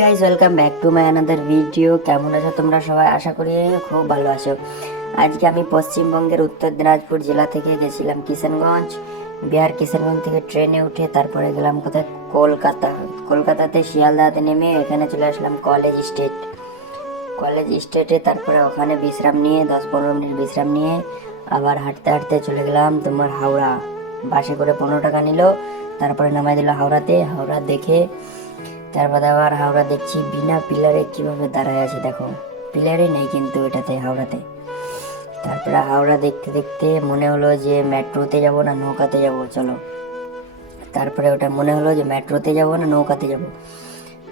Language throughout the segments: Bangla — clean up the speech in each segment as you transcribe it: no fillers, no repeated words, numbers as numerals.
Guys, welcome back to my another video. কেমন আছো তোমরা সবাই? আশা করি খুব ভালো আছো। আজকে আমি পশ্চিমবঙ্গের উত্তর দিনাজপুর জেলা থেকে গেছিলাম কিষানগঞ্জ। বিহার কিষানগঞ্জ থেকে ট্রেনে উঠে তারপরে গেলাম কোথায়, কলকাতা। কলকাতাতে শিয়ালদাতে নেমে এখানে চলে আসলাম কলেজ স্টেটে। তারপরে ওখানে বিশ্রাম নিয়ে 10-15 মিনিট বিশ্রাম নিয়ে আবার হাঁটতে হাঁটতে চলে গেলাম তোমার হাওড়া। বাসে করে 15 টাকা নিল, তারপরে নামাই দিল হাওড়াতে। হাওড়া দেখে তারপরে আবার হাওড়া দেখছি বিনা পিলারে কিভাবে দাঁড়ায় আছে, দেখো পিলারই নেই কিন্তু এটাতে, হাওড়াতে। তারপরে হাওড়া দেখতে দেখতে মনে হলো যে মেট্রোতে যাব না নৌকাতে যাব, চলো। তারপরে ওটা মনে হলো যে মেট্রোতে যাব না নৌকাতে যাব।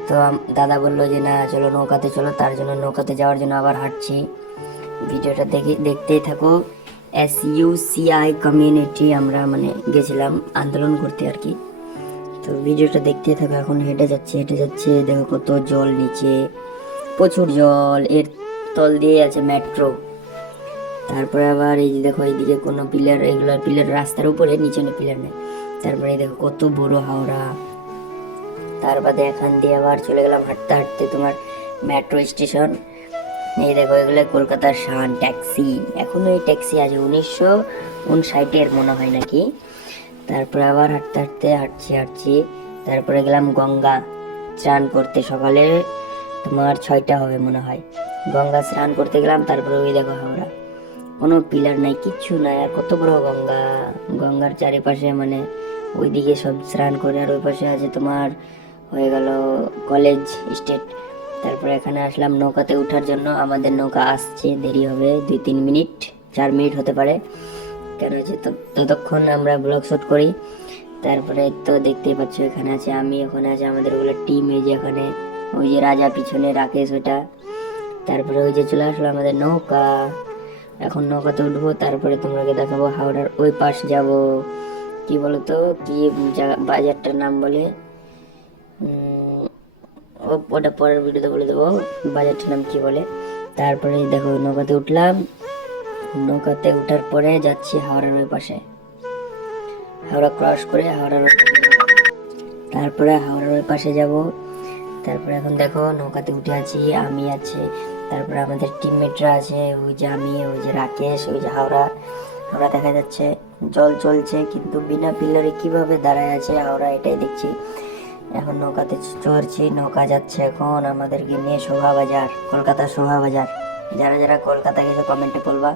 তো দাদা বললো যে না চলো নৌকাতে চলো, তার জন্য নৌকাতে যাওয়ার জন্য আবার হাঁটছি। ভিডিওটা দেখতেই থাকো। SUCI কমিউনিটি আমরা মানে গেছিলাম আন্দোলন করতে আর কি। তো ভিডিওটা দেখতে থাকো। এখন হেঁটে যাচ্ছে, দেখো কত জল নিচে, প্রচুর জল। এর তল দিয়ে আছে মেট্রো। তারপরে আবার এই যে দেখো এইদিকে কোনো পিলার, এগুলো পিলার রাস্তার উপরে, নিচে পিলার নেই। তারপরে দেখো কত বড় হাওড়া। তার বাদে এখান দিয়ে আবার চলে গেলাম হাঁটতে হাঁটতে তোমার মেট্রো স্টেশন। এই দেখো এগুলো কলকাতার শান ট্যাক্সি। এখনো এই ট্যাক্সি আছে, 1959-এর মনে হয় নাকি। তারপরে আবার হাঁটছি। তারপরে গেলাম গঙ্গা স্নান করতে। সকালে তোমার 6টা হবে মনে হয়। গঙ্গা স্নান করতে গেলাম। তারপরে ওই দেখো হাওড়া, কোনো পিলার নাই, কিচ্ছু নাই। আর কত বড় গঙ্গা, গঙ্গার চারিপাশে মানে ওইদিকে সব স্নান করে, আর ওই পাশে আছে তোমার হয়ে গেল কলেজ স্টেট। তারপরে এখানে আসলাম নৌকাতে ওঠার জন্য। আমাদের নৌকা আসছে, দেরি হবে 2-3 মিনিট, 4 মিনিট হতে পারে। কেন হচ্ছে ততক্ষণ আমরা ব্লগ শুট করি। তারপরে তো দেখতেই পাচ্ছ এখানে আছে আমি, ওখানে আছে আমাদের ওগুলো টিম। এই যে এখানে ওই যে রাজা পিছনে, রাকেশ ওটা। তারপরে ওই যে চলে আসলো আমাদের নৌকা। এখন নৌকাতে উঠবো, তারপরে তোমাকে দেখাবো হাওড়ার ওই পাশ যাব। কি বলতো, কি বাজারটার নাম বলে, ওটা পরের ভিডিওতে বলে দেবো বাজারটার নাম কি বলে। তারপরে দেখো নৌকাতে উঠলাম। নৌকাতে উঠার পরে যাচ্ছি হাওড়ার ওই পাশে, হাওড়া ক্রস করে তারপরে হাওড়ার ওই পাশে যাব। তারপরে এখন দেখো নৌকাতে উঠে আছি, আমি আছি, তারপরে আমাদের টিমমেটরা আছে। ওই যে আমি, ওই যে রাকেশ, ওই যে হাওড়া দেখা যাচ্ছে। জল চলছে কিন্তু বিনা পিলারে কিভাবে দাঁড়ায় আছে হাওড়া, এটাই দেখছি। এখন নৌকাতে চড়ছি, নৌকা যাচ্ছে এখন আমাদেরকে নিয়ে শোভাবাজার, কলকাতা শোভাবাজার। যারা যারা কলকাতা গেছে কমেন্টে বলবা।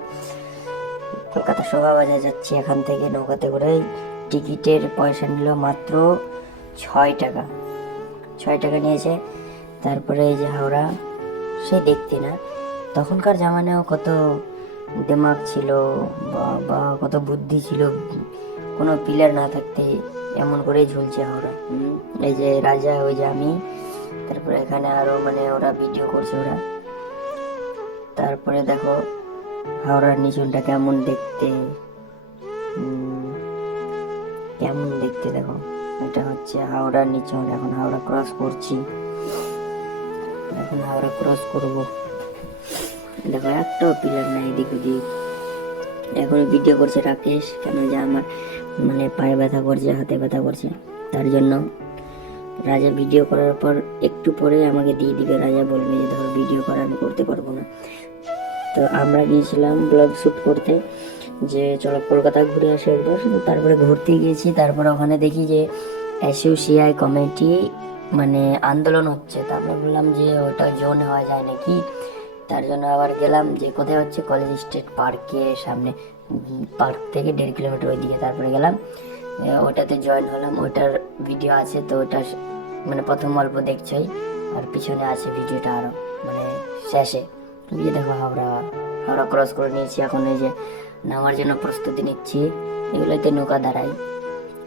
কলকাতা শোভাবাজার যাচ্ছি এখান থেকে নৌকাতে করে। টিকিটের পয়সা নিল মাত্র 6 টাকা, 6 টাকা নিয়েছে। তারপরে এই যে হাওড়া, সে দেখতে না, তখনকার জামানাও কত দিমাগ ছিল, বা কত বুদ্ধি ছিল। কোনো পিলার না থাকতে এমন করেই ঝুলছে হাওড়া। এই যে রাজা, ওই যে আমি। তারপরে এখানে আরো মানে ওরা ভিডিও করছে ওরা। তারপরে দেখো হাওড়ার নিচুনটা কেমন দেখতে, দেখো। এটা হচ্ছে হাওড়ার নিচুন। এখন হাওড়া ক্রস করছি, করবো। দেখো একটাও পিলার নাই এদিক ওদিক। এখন ভিডিও করছে রাকেশ, কেন যে আমার মানে পায়ে ব্যথা করছে, হাতে ব্যথা করছে, তার জন্য। রাজা ভিডিও করার পর একটু পরে আমাকে দিয়ে দিবে। রাজা বলবে যে ধর ভিডিও করা, আমি করতে পারবো না। তো আমরা গিয়েছিলাম ব্লগ শ্যুট করতে, যে চলো কলকাতা ঘুরে আসে একবার। তারপরে ঘুরতে গিয়েছি, তারপরে ওখানে দেখি যে SUCI কমিটি মানে আন্দোলন হচ্ছে। তারপরে বললাম যে ওটা জোন হওয়া যায় নাকি, তার জন্য আবার গেলাম যে কোথায় হচ্ছে, কলেজ স্ট্রিট পার্কের সামনে, পার্ক থেকে 1.5 কিলোমিটার ওইদিকে। তারপরে গেলাম, ওটাতে জয়েন হলাম। ওটার ভিডিও আছে, তো ওটা মানে প্রথম অল্প দেখছই, আর পিছনে আছে ভিডিওটা আরো মানে শেষে। এই দেখো হাওড়া ক্রস করে নিয়েছি। এখন এই যে নামার জন্য প্রস্তুতি নিচ্ছি। এগুলোতে নৌকা দাঁড়াই,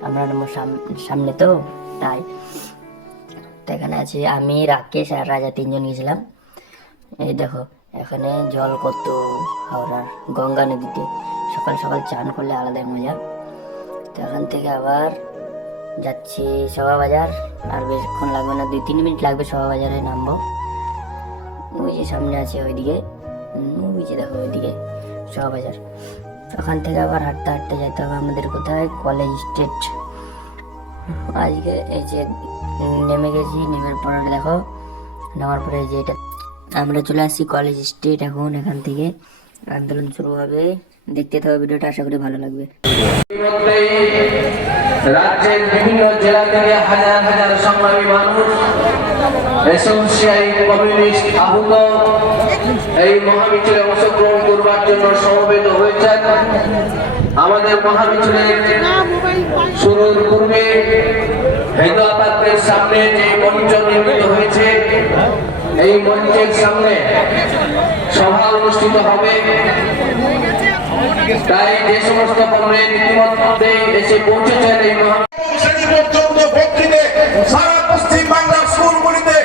আমরা সামনে তো, তাই। তো এখানে আছি আমি, রাকেশ আর রাজা, 3জন গেছিলাম। এই দেখো এখানে জল কত, হাওড়ার গঙ্গা নদীতে সকাল সকাল চান করলে আলাদাই মজা। তো এখান থেকে আবার যাচ্ছি শোভাবাজার। আর বেশিক্ষণ লাগবে না, 2-3 মিনিট লাগবে শোভাবাজারে নামবো। ওই যে সামনে আছে ওইদিকে, ওই যে দেখো ওইদিকে শোভাবাজার। ওখান থেকে আবার হাঁটতে হাঁটতে যেতে হবে আমাদের কোথায়, কলেজ স্ট্রিট। আজকে এই যে নেমে গেছি, নেমের পরে দেখো নেওয়ার পরে যে এটা আমরা চলে আসছি কলেজ স্ট্রিট। এখন এখান থেকে আন্দোলন শুরু হবে, দেখতে থাকো ভিডিওটা, আশা করি ভালো লাগবে। রাজ্যের বিভিন্ন জেলা থেকে হাজার হাজার সংগ্রামী মানুষ এসোসিয়াই কমিউনিস্ট আহত এই মহামিছিলে অংশগ্রহণ করবার জন্য সমবেত হয়েছেন। আমাদের মহামিছিলের শুরুর পূর্বে হেদুয়াপাত্রের সামনে যে মঞ্চ নির্মিত হয়েছে, এই মঞ্চের সামনে সভা অনুষ্ঠিত হবে। তাই যে সমস্ত কমরেড ইতিমধ্যে এসে পৌঁছেছেন এই সারা পশ্চিম বাংলার স্কুলগুলিতে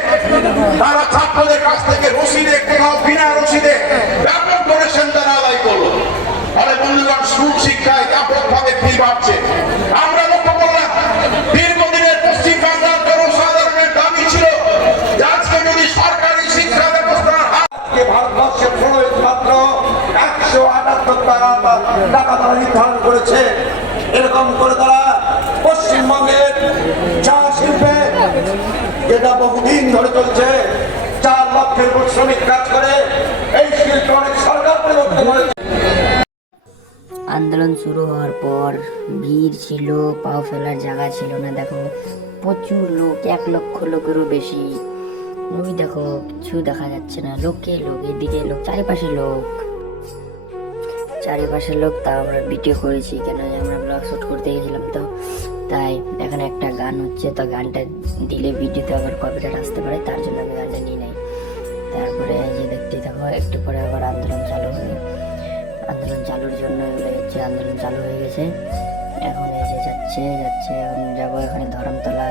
তারা ছাত্রদের কাছ থেকে রসিদে কোথাও বিনা রসিদে ব্যাপক ডোনেশন তারা আদায় করলো। ফলে বন্ধুগণ, স্কুল শিক্ষায় ব্যাপকভাবে ফি বাড়ছে। আমরা লক্ষ্য করলাম দীর্ঘদিনের পশ্চিম বাংলার জনসাধারণের দাবি ছিল যে আজকে যদি সরকারি শিক্ষা ব্যবস্থা ভারতবর্ষে মাত্র 178 টাকা তারা নির্ধারণ করেছে। এরকম করে তারা পশ্চিমবঙ্গের চা শিল্পে, যেটা বহুদিন ধরে চলছে, 4 লক্ষের উপর শ্রমিক কাজ করে, এই শিল্পে অনেক সরকার পরিবর্তন হয়েছে। আন্দোলন শুরু হওয়ার পর ভিড় ছিল, পাও ফেলার জায়গা ছিল না। দেখো প্রচুর লোক, 1 লক্ষ লোকেরও বেশি। ওই দেখো কিছু দেখা যাচ্ছে না, লোকে লোক, এদিকে লোক, চারিপাশে লোক। তা আমরা ভিডিও করেছি, কেন আমরা ব্লগ শুট করতে গেছিলাম, তো তাই এখানে একটা গান হচ্ছে, তো গানটা দিলে ভিডিওতে আবার কপিরাইট আসতে পারে, তার জন্য আমি গানটা নিই নাই। তারপরে যে দেখতে থাকো, একটু পরে আবার আন্দোলন চালুর জন্য এগুলো হচ্ছে, আন্দোলন চালু হয়ে গেছে। এখন এই যে যাচ্ছে, এখন যাবো এখানে ধরমতলা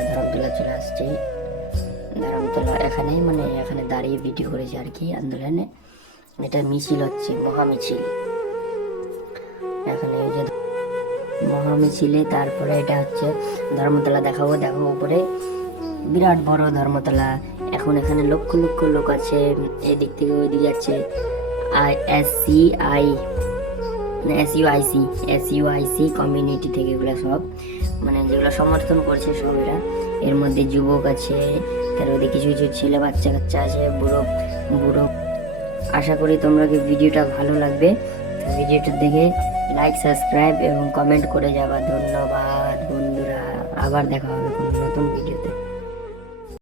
চলে আসছি। ধরমতলা এখানে দাঁড়িয়ে ভিডিও করেছি আর কি আন্দোলনে। এটা মিছিল হচ্ছে, মহামিছিল। এখানে এই যে মহামিছিলে, তারপরে এটা হচ্ছে ধর্মতলা দেখাবো। দেখো উপরে বিরাট বড় ধর্মতলা। এখন এখানে লক্ষ লক্ষ লোক আছে, এদিক থেকে ওই দিকে যাচ্ছে। SUIC কমিউনিটি থেকে এগুলো সব, যেগুলো সমর্থন করছে সব এরা। এর মধ্যে যুবক আছে, তার মধ্যে কিছু কিছু ছেলে বাচ্চা কাচ্চা আছে, বুড়ো। আশা করি তোমরা ভিডিওটা ভালো লাগবে। ভিডিওটা দেখে লাইক, সাবস্ক্রাইব এবং কমেন্ট করে যাবা। ধন্যবাদ বন্ধুরা, আবার দেখা হবে কোনো নতুন ভিডিও।